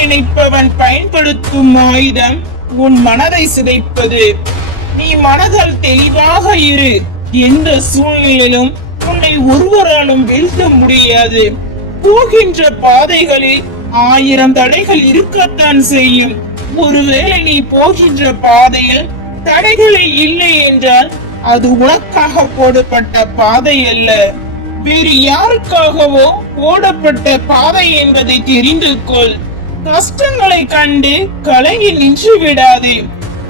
நினைப்பவன் பயன்படுத்தும் ஆயுதம் உன் மனதை சிதைப்பது. நீ மனதால் தெளிவாக இரு. எந்த சூழ்நிலையிலும் உன்னை ஒருவராலும் வீழ்த்த முடியாது. போகின்ற பாதைகளில் ஆயிரம் தடைகள் இருக்கத்தான் செய்யும். ஒருவேளை நீ போகின்ற பாதையில் தடைகளே இல்லை என்றால் அது உனக்காக போடப்பட்ட பாதை அல்ல. வேறு யாருக்காகவோ போடப்பட்ட பாதை என்பதை தெரிந்து கொள். கஷ்டங்களை கண்டு கலங்கி நின்று விடாதே.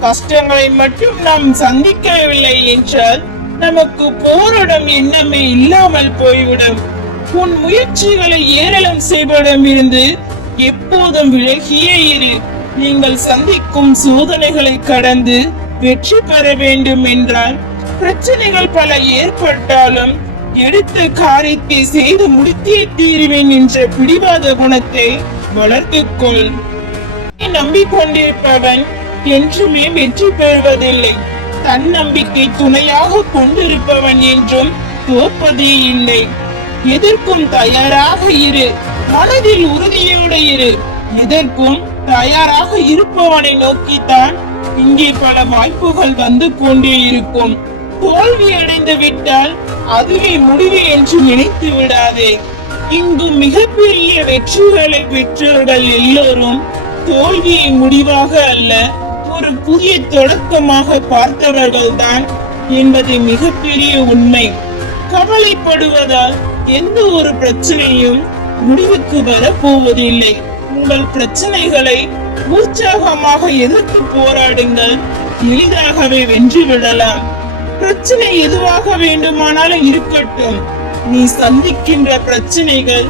கஷ்டங்களை மட்டும் நாம் சந்திக்கவில்லை என்றால் நமக்கு போரிடும் எண்ணமே இல்லாமல் போய்விடும். உன் முயற்சிகளை ஏரளம் செய்வதிடமிருந்து எப்போதும் விலகியே இரு. நீங்கள் சந்திக்கும் சோதனைகளை கடந்து வெற்றி பெற வேண்டும் என்றால் பிரச்சனைகள் பல ஏற்பட்டாலும் எடுத்த காரியத்தை செய்து முடித்தே தீருவேன் என்ற பிடிவாத குணத்தை வளர்த்துக் கொள் நம்பிக்கொண்டிருப்பவன் என்றுமே வெற்றி பெறுவதில்லை. தன் நம்பிக்கை துணையாக கொண்டிருப்பவன் என்றும் தோற்பதே இல்லை. எதற்கும் தயாராக இரு. மனதில் உறுதியோடு இரு. எதற்கும் தயாராக இருப்பவனை நோக்கித்தான் இங்கே பல வாய்ப்புகள் வந்து கொண்டே இருக்கும். தோல்வி அடைந்து விட்டால் அதுவே முடிவு என்று நினைத்து விடாதே. இங்கு மிகப்பெரிய வெற்றிகளை பெற்றவர்கள் எல்லோரும் தோல்வியை முடிவாக அல்ல ஒரு புதிய தொடக்கமாக பார்த்தவர்கள்தான் என்பது மிகப்பெரிய உண்மை. கவலைப்படுவதால் எந்த ஒரு பிரச்சனையும் முடிவுக்கு வரப்போவதில்லை. உங்கள் பிரச்சனைகளை உற்சாகமாக எதிர்த்து போராடுங்கள் எளிதாகவே வென்று விடலாம். பிரச்சனை எதுவாக வேண்டுமானாலும் இருக்கட்டும். நீ சந்திக்கின்ற பிரச்சனைகள்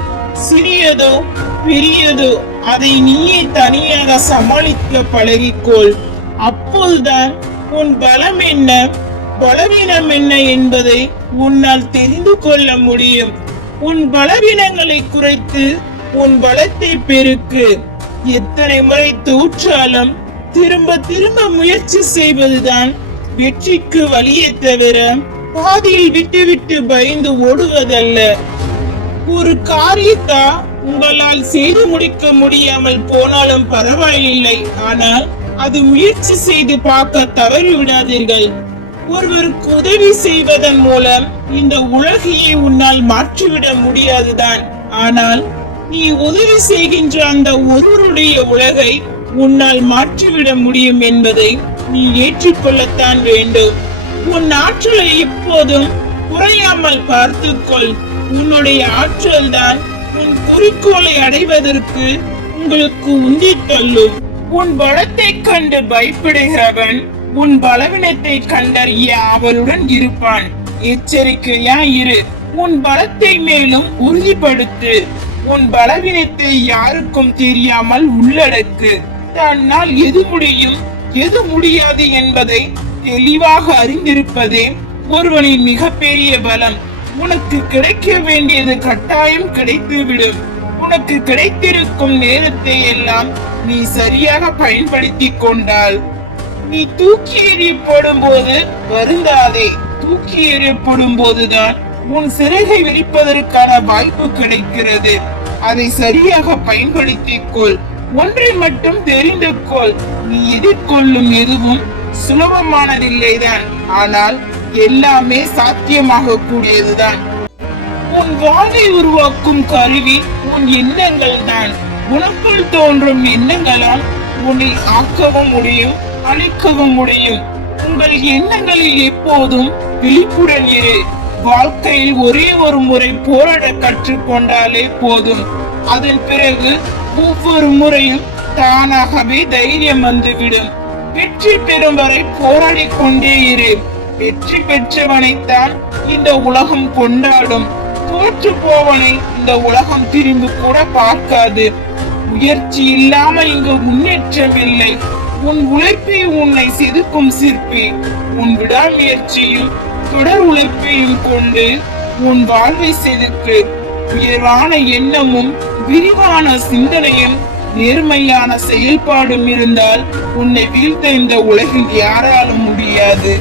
சிறியதோ பெரியதோ அதை நீயே தனியாக சமாளிக்க பழகிக்கொள். அப்போதுதான் உன் பலம் என்ன? பலவீனம் என்ன என்பதை உன்னால் தெரிந்து கொள்ள முடியும். உன் பலவீனங்களை குறைத்து உன் பலத்தை பெருக்கு. எத்தனை முறை தோற்றாலும் திரும்ப திரும்ப முயற்சி செய்வதுதான் வெற்றிக்கு வழியை தவிர பாதியில் விட்டுவிட்டு பயந்து ஓடுவதல்ல. ஒரு காரியத்தா உங்களால் செய்து முடிக்க முடியாமல் போனாலும் பரவாயில்லை. ஆனால் அது முயற்சி செய்து பார்க்க தவறி விடாதீர்கள். ஒருவருக்கு உதவி செய்வதன் மூலம் இந்த உலகையே உன்னால் மாற்றிவிட முடியாதுதான். ஆனால் நீ உதவி செய்கின்ற அந்த ஒருவருடைய உலகை உன்னால் மாற்றிவிட முடியும் என்பதை நீ ஏற்றுக்கொள்ளத்தான் வேண்டும். உன் ஆற்றலை இப்போதும் குறையாமல் பார்த்துக்கொள். உன்னுடைய ஆற்றல் தான் உன் குறிக்கோளை அடைவதற்கு உங்களுக்கு உந்தி தள்ளும். உன் பலத்தை கண்டு பயப்படுகிறவன் உன் பலவீனத்தை கண்டறிய அவளுடன் இருப்பான். எச்சரிக்கையா இரு. உன் பலத்தை மேலும் உறுதிப்படுத்து. உன் பலவீனத்தை யாருக்கும் தெரியாமல் உள்ளடக்கு. தன்னால் எது முடியும் எது முடியாது என்பதை தெளிவாக அறிந்திருப்பதே ஒருவனின் மிகப்பெரிய பலம். உனக்கு கிடைக்க வேண்டியது கட்டாயம் கிடைத்துவிடும். உனக்கு கிடைத்திருக்கும் நேரத்தை எல்லாம் நீ சரியாக பயன்படுத்திக் கொண்டால். நீ தூக்கி எறியப்படும் போது வருந்தாதே. தூக்கி எறியப்படும் போதுதான் உன் சிறகை விரிப்பதற்கான வாய்ப்பு கிடைக்கிறது. அதை சரியாக பயன்படுத்திக் கொள். ஒன்றை மட்டும் தெரிந்து கொள். நீ எதிர்கொள்ளும் எதுவும் சுலபமானதில்லைதான் ஆனால் எல்லாமே சாத்தியமாக கூடியதுதான் உன் வாழ்வை உருவாக்கும் கருவி உன் எண்ணங்கள் தான் உனக்குள் தோன்றும் எண்ணங்களால் உன்னை ஆக்கவும் முடியும் அழிக்கவும் முடியும். உங்கள் எண்ணங்களில் எப்போதும் விழிப்புடன் இரு. வாழ்க்கையில் ஒரே ஒரு முறை போராட கற்றுக்கொண்டாலே போதும். அதன் பிறகு ஒவ்வொரு முறையும் தானாகவே தைரியம் வந்துவிடும். வெற்றி பெறும் வரை போராடி கொண்டே இரு. வெற்றி பெற்றவனைத்தான் இந்த உலகம் கொண்டாடும். தோற்று போவனை இந்த உலகம் திரும்பி கூட பார்க்காது. முயற்சி இல்லாமல் இங்கு முன்னேற்றம் இல்லை. உன் உழைப்பை உன்னை செதுக்கும் சிற்பி. உன் விடாமுயற்சியும் தொடர் உழைப்பையும் கொண்டு உன் வாழ்வை செதுக்கு. உயர்வான எண்ணமும் விரிவான சிந்தனையும் நேர்மையான செயல்பாடும் இருந்தால் உன்னை வீழ்த்த இந்த உலகில் யாராலும் முடியாது.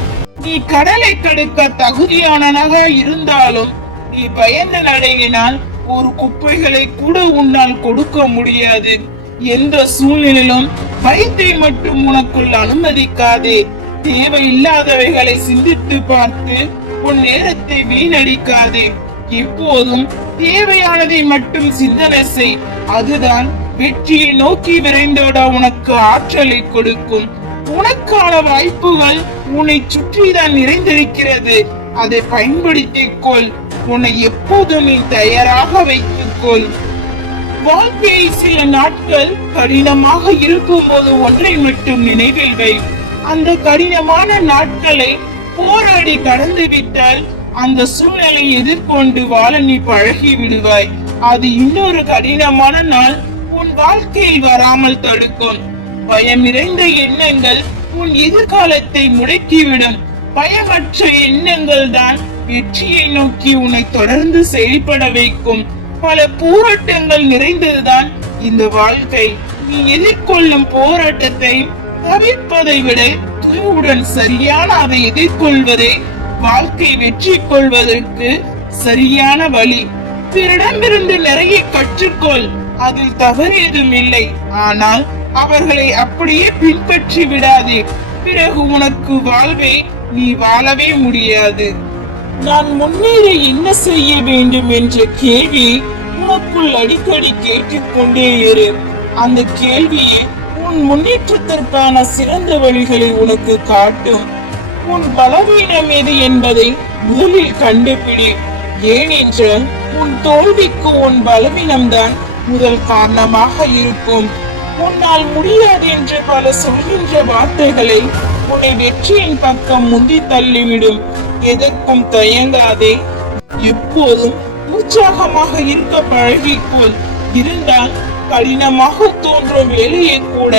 நீ கடலை கடுக்க தகுதியானனாக இருந்தாலும் நீ பயந்து நடையினால் ஒரு குப்பைகளை கூட உன்னால் கொடுக்க முடியாது. எந்த சூழ்நிலையிலும் பயத்தை மட்டும் உனக்குள் அனுமதிக்காதே. தேவையில்லாதவைகளை சிந்தித்து பார்த்து உன் நேரத்தை வீணடிக்காதே. எப்போதும் தேவையானதை மட்டும் சிந்தனை செய். அதுதான் வெற்றியை நோக்கி விரைந்தோட உனக்கு ஆற்றலை கொடுக்கும். உனக்கான வாய்ப்புகள் உன்னை சுற்றிதான் நிறைந்திருக்கிறது. அதை பயன்படுத்திக் கொள். உன்னை எப்போதும் நீ தயாராக வைத்துக் கொள். வாழ்க்கையில் சில நாட்கள் கடினமாக இருக்கும் போது ஒன்றை மட்டும் நினைவில் வை. அந்த கடினமான நாட்களை போராடி கடந்து விட்டால் அந்த சூழ்நிலை எதிர்கொண்டு வாழ நீ பழகி விடுவாய். அது இன்னொரு கடினமான நாள். உன் வாழ்க்கையில் வராமல் தடுக்கும். பயம் நிறைந்த எண்ணங்கள் உன் எதிர்காலத்தை முடக்கிவிடும். பயமற்ற எண்ணங்கள் தான் வெற்றியை நோக்கி உன்னை தொடர்ந்து செயல்பட வைக்கும். பல போராட்டங்கள் நிறைந்ததுதான் இந்த வாழ்க்கை. நீ எதிர்கொள்ளும் போராட்டத்தை தவிர்ப்பதை விட துணிவுடன் சரியான அதை எதிர்கொள்வதே வாழ்க்கை வெற்றி கொள்வதற்கு சரியான வழி. பிறரிடமிருந்து நிறைய கற்றுக்கொள். அதில் தவறு ஏதும் இல்லை. ஆனால் அவர்களை அப்படியே பின்பற்றி விடாதே. பிறகு உனக்கு வாழ்வை நீ வாழவே முடியாது. நான் முன்னேறி என்ன செய்ய வேண்டும் என்ற கேள்வி உனக்குள் அடிக்கடி கேட்டுக்கொண்டே இரு. அந்த கேள்வியே உன் முன்னேற்றத்திற்கான சிறந்த வழிகளை உனக்கு காட்டும். உன் பலவீனம் எது என்பதை முதலில் கண்டுபிடி. ஏனென்றால் உன் தோல்விக்கு உன் பலவீனம்தான் முதல் காரணமாக இருக்கும். உன்னால் முடியாது என்று பல சொல்கின்ற வார்த்தைகளை உன்னை வெற்றியின் பக்கம் முந்தி தள்ளிவிடும். எதற்கும் தயங்காதே. எப்போதும் உற்சாகமாக இருக்க பழகிக்கொள் இருந்தால் கடினமாக தோன்றும் வேலையை கூட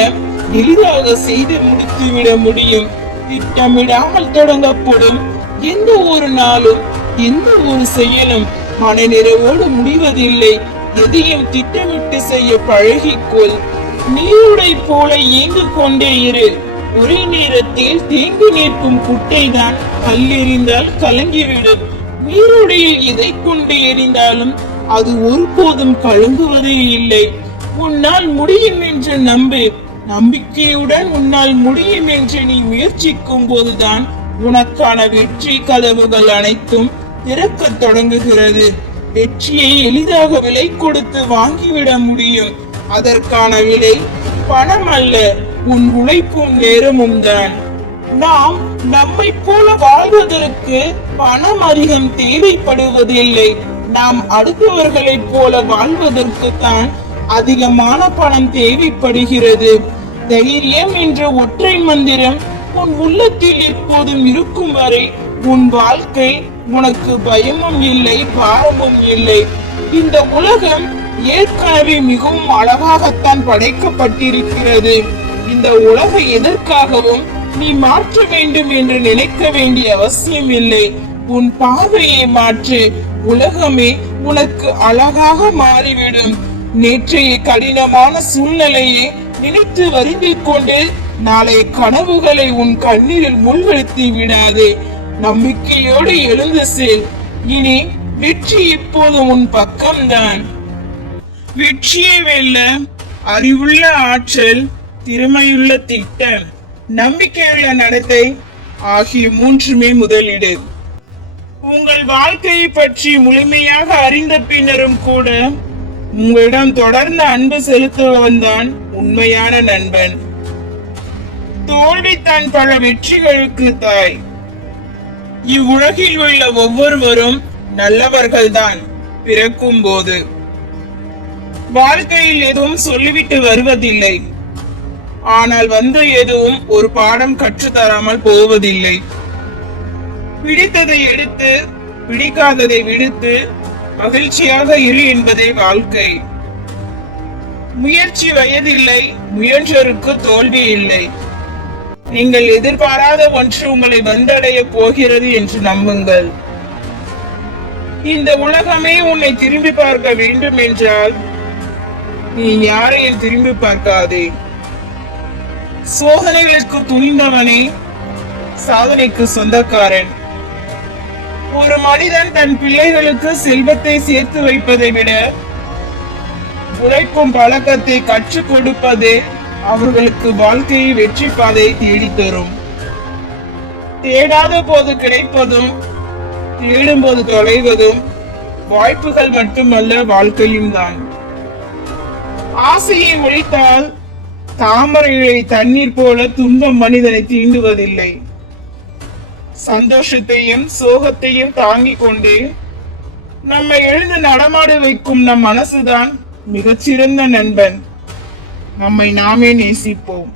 எளிதாக செய்து முடித்துவிட முடியும். திட்டமிடாமல் தொடங்கப்படும். எந்த ஒரு நாளும் எந்த ஒரு செயலும் மனநிறைவோடு முடிவதில்லை. எதையும் திட்டமிட்டு செய்ய பழகிக்கொள். நீருடை போல இயங்கு கொண்டே இரு ஒரே நேரத்தில் தேங்கி நிற்கும் குட்டை தான் கல்லெறிந்தால் கலங்கிவிடும். நீருடையில் எதை கொண்டு எறிந்தாலும் அது ஒருபோதும் கலங்குவதே இல்லை. உன்னால் முடியும் என்று நம்பு. நம்பிக்கையுடன் உன்னால் முடியும் என்று நீ முயற்சிக்கும் போதுதான் உனக்கான வெற்றி கதவுகள் அனைத்தும் திறக்க தொடங்குகிறது. வெற்றியை எளிதாக விலை கொடுத்து வாங்கிவிட முடியும். அதற்கான விலை பணம் அல்ல உன் உழைப்பும் நேரமும் தான். நாம் நம்மை போல வாழ்வதற்கு பணம் அதிகம் தேவைப்படுவதில்லை. நாம் அடுத்தவர்களைப் போல வாழ்வதற்கு தான் அதிகமான பணம் தேவைப்படுகிறது. தைரியம் என்ற ஒற்றை மந்திரம் உன் உள்ளத்தில் எப்போதும் இருக்கும் வரை உன் வாழ்க்கை உனக்கு பயமும் இல்லை பாவமும் இல்லை. இந்த உலகம் ஏற்கனவே மிகவும் அழகாகத்தான் படைக்கப்பட்டிருக்கிறது. இந்த உலகை எதற்காகவும் நீ மாற்ற வேண்டும் என்று நினைக்க வேண்டிய அவசியம் இல்லை. உன் பார்வையை மாற்று. உலகமே உனக்கு அழகாக மாறிவிடும். நேற்றைய கடினமான சூழ்நிலையை நினைத்து வருந்திக் கொண்டு நாளை கனவுகளை உன் கண்ணீரில் முள்வெடுத்து விடாதே. நம்பிக்கையோடு எழுந்து செல். இனி வெற்றி இப்போது உன் பக்கம்தான். வெற்றியை வெல்ல அறிவுள்ள ஆற்றல் திறமையுள்ள திட்டம் நம்பிக்கையுள்ள நடத்தை ஆகிய மூன்றுமே முதலிடு. உங்கள் வாழ்க்கையை பற்றி முழுமையாக அறிந்த பின்னரும் கூட உங்களிடம் தொடர்ந்து அன்பு செலுத்துவன் தான் உண்மையான நண்பன். தோல்வி தான் பல வெற்றிகளுக்கு தாய். இவ்வுலகில் உள்ள ஒவ்வொருவரும் நல்லவர்கள்தான் பிறக்கும் போது வாழ்க்கையில் எதுவும் சொல்லிவிட்டு வருவதில்லை. ஆனால் வந்து எதுவும் ஒரு பாடம் கற்றுத்தராமல் போவதில்லை. பிடித்ததை எடுத்து பிடிக்காததை விடுத்து மகிழ்ச்சியாக இரு என்பதே வாழ்க்கை. முயற்சி வயதில்லை முயன்றோருக்கு தோல்வி இல்லை நீங்கள் எதிர்பாராத ஒன்று உங்களை வந்தடைய போகிறது என்று நம்புங்கள். இந்த உலகமே உன்னை திரும்பி பார்க்க வேண்டும் என்றால் நீ யாரையும் திரும்பி பார்க்காதே. சோதனைகளுக்கு துணிந்தவனே சாதனைக்கு சொந்தக்காரன். ஒரு மனிதன் தன் பிள்ளைகளுக்கு செல்வத்தை சேர்த்து வைப்பதை விட உழைக்கும் பழக்கத்தை கற்றுக் கொடுப்பது அவர்களுக்கு வாழ்க்கையை வெற்றி பாதையை தேடித் தரும் தேடாத போது கிடைப்பதும் தேடும் போது தொலைவதும் வாய்ப்புகள் மட்டுமல்ல வாழ்க்கையும் தான் ஆசையை ஒழித்தால் தாமரை தண்ணீர் போல துன்பம் மனிதனை தீண்டுவதில்லை. சந்தோஷத்தையும் சோகத்தையும் தாங்கிக் கொண்டு நம்மை எழுந்து நடமாட வைக்கும் நம் மனசுதான் மிகச்சிறந்த நண்பன். நம்மை நாமே நேசிப்போம்.